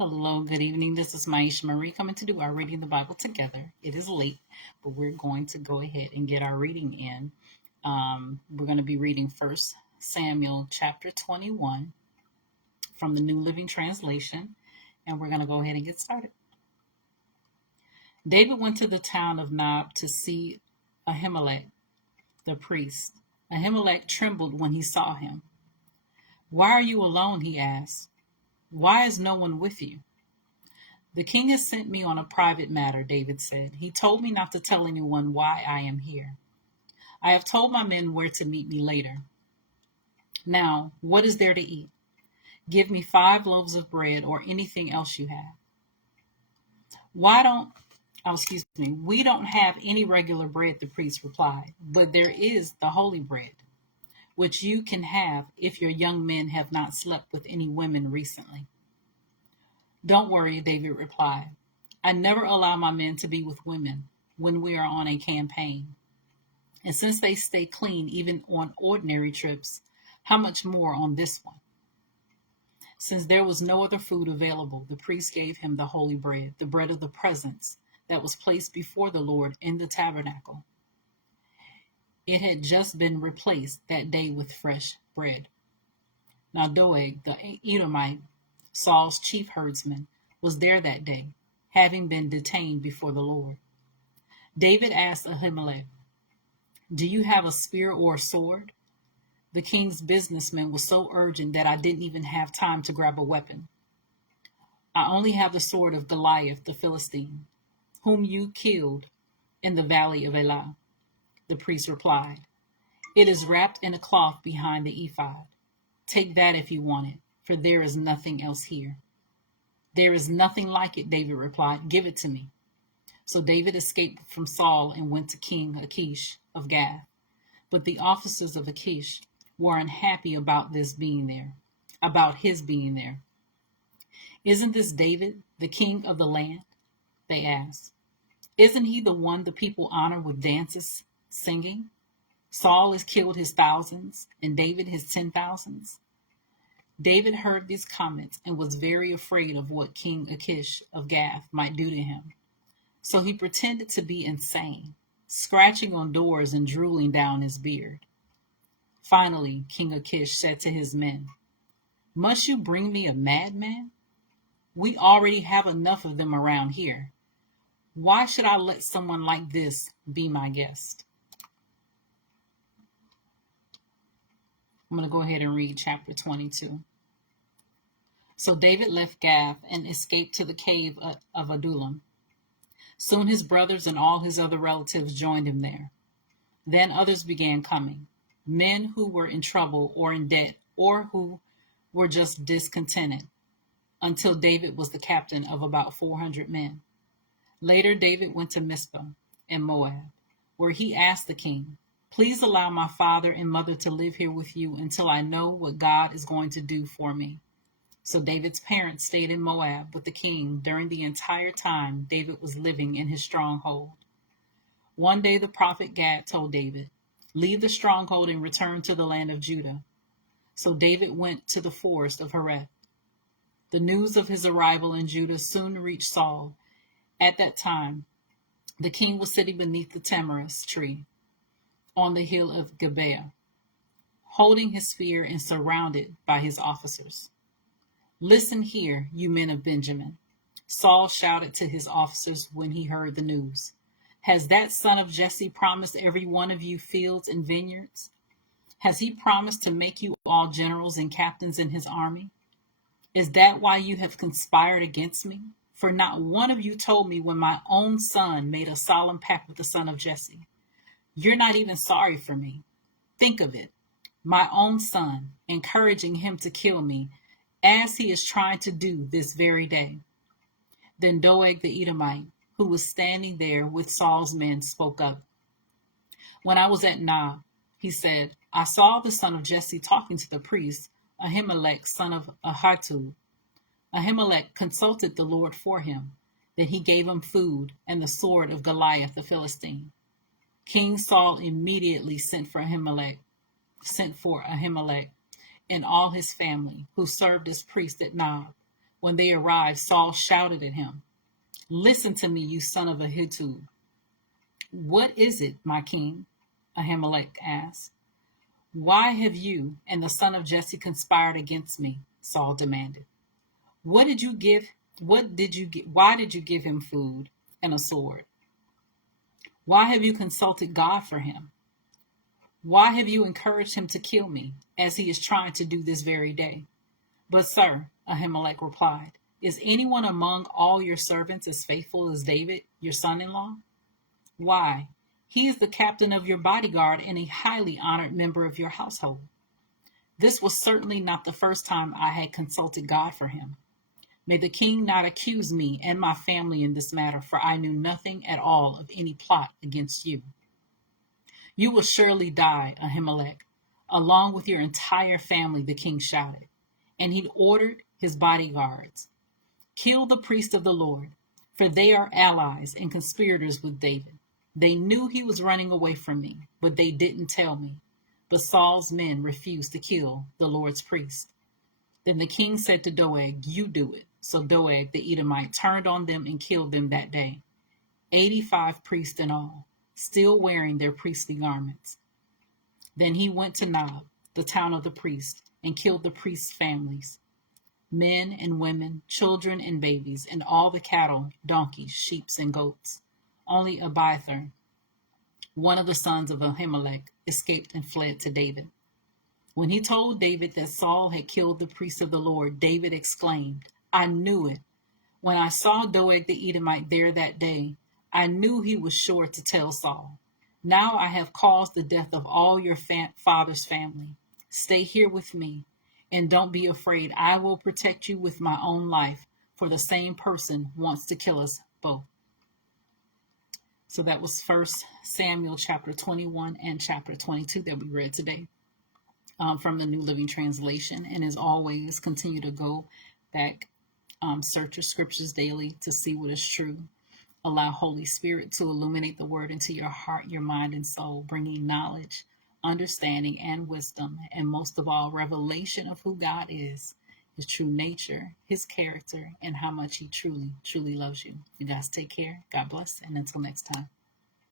Hello, good evening. This is Myesha Marie coming to do our reading the Bible together. It is late, but we're going to go ahead and get our reading in. We're going to be reading First Samuel chapter 21 from the New Living Translation, and we're going to go ahead and get started. David went to the town of Nob to see Ahimelech, the priest. Ahimelech trembled when he saw him. "Why are you alone?" he asked. "Why is no one with you?" "The king has sent me on a private matter," David said. "He told me not to tell anyone why I am here. I have told my men where to meet me later. Now, what is there to eat? Give me 5 loaves of bread or anything else you have." We don't have any regular bread," the priest replied, "but there is the holy bread, which you can have if your young men have not slept with any women recently." "Don't worry," David replied. "I never allow my men to be with women when we are on a campaign. And since they stay clean even on ordinary trips, how much more on this one?" Since there was no other food available, the priest gave him the holy bread, the bread of the presence that was placed before the Lord in the tabernacle. It had just been replaced that day with fresh bread. Now Doeg, the Edomite, Saul's chief herdsman, was there that day, having been detained before the Lord. David asked Ahimelech, "Do you have a spear or a sword?" "The king's businessman was so urgent that I didn't even have time to grab a weapon. I only have the sword of Goliath the Philistine, whom you killed in the valley of Elah," the priest replied. "It is wrapped in a cloth behind the ephod. Take that if you want it, for there is nothing else here." "There is nothing like it," David replied. "Give it to me." So David escaped from Saul and went to King Achish of Gath. But the officers of Achish were unhappy about his being there. "Isn't this David, the king of the land?" they asked. "Isn't he the one the people honor with dances, singing? Saul has killed his thousands, and David his 10,000s. David heard these comments and was very afraid of what King Achish of Gath might do to him. So he pretended to be insane, scratching on doors and drooling down his beard. Finally, King Achish said to his men, "Must you bring me a madman? We already have enough of them around here. Why should I let someone like this be my guest?" I'm going to go ahead and read chapter 22. So David left Gath and escaped to the cave of Adullam. Soon his brothers and all his other relatives joined him there. Then others began coming, men who were in trouble or in debt or who were just discontented, until David was the captain of about 400 men. Later, David went to Mizpah in Moab, where he asked the king, "Please allow my father and mother to live here with you until I know what God is going to do for me." So David's parents stayed in Moab with the king during the entire time David was living in his stronghold. One day the prophet Gad told David, "Leave the stronghold and return to the land of Judah." So David went to the forest of Hereth. The news of his arrival in Judah soon reached Saul. At that time, the king was sitting beneath the tamarisk tree on the hill of Gibeah, holding his spear and surrounded by his officers. "Listen here, you men of Benjamin," Saul shouted to his officers when he heard the news. "Has that son of Jesse promised every one of you fields and vineyards? Has he promised to make you all generals and captains in his army? Is that why you have conspired against me? For not one of you told me when my own son made a solemn pact with the son of Jesse. You're not even sorry for me. Think of it. My own son, encouraging him to kill me, as he is trying to do this very day." Then Doeg the Edomite, who was standing there with Saul's men, spoke up. "When I was at Nob," he said, "I saw the son of Jesse talking to the priest, Ahimelech, son of Ahitub. Ahimelech consulted the Lord for him. Then he gave him food and the sword of Goliath the Philistine. King Saul immediately sent for Ahimelech and all his family, who served as priests at Nob, When they arrived, Saul shouted at him, "Listen to me, you son of Ahitub." "What is it, my king?" Ahimelech asked. "Why have you and the son of Jesse conspired against me?" Saul demanded. What did you give? What did you get? Why did you give him food and a sword? Why have you consulted God for him? Why have you encouraged him to kill me, as he is trying to do this very day? But, sir, Ahimelech replied, is anyone among all your servants as faithful as David, your son-in-law? Why, he is the captain of your bodyguard and a highly honored member of your household. This was certainly not the first time I had consulted God for him. May the king not accuse me and my family in this matter, for I knew nothing at all of any plot against you. You will surely die, Ahimelech, along with your entire family, the king shouted. And he ordered his bodyguards, kill the priest of the Lord, for they are allies and conspirators with David. They knew he was running away from me, but they didn't tell me. But Saul's men refused to kill the Lord's priest. Then the king said to Doeg, you do it. So Doeg the Edomite turned on them and killed them that day, 85 priests in all, still wearing their priestly garments. Then he went to Nob, the town of the priests, and killed the priests' families, men and women, children and babies, and all the cattle, donkeys, sheep, and goats. Only Abiathar, one of the sons of Ahimelech, escaped and fled to David. When he told David that Saul had killed the priests of the Lord, David exclaimed, I knew it. When I saw Doeg the Edomite there that day, I knew he was sure to tell Saul. Now I have caused the death of all your father's family. Stay here with me, and don't be afraid. I will protect you with my own life, for the same person wants to kill us both. So that was 1 Samuel chapter 21 and chapter 22 that we read today from the New Living Translation. And as always, continue to go back, search your scriptures daily to see what is true. Allow Holy Spirit to illuminate the word into your heart, your mind, and soul, bringing knowledge, understanding, and wisdom, and most of all, revelation of who God is, his true nature, his character, and how much he truly, truly loves you. You guys take care. God bless, and until next time.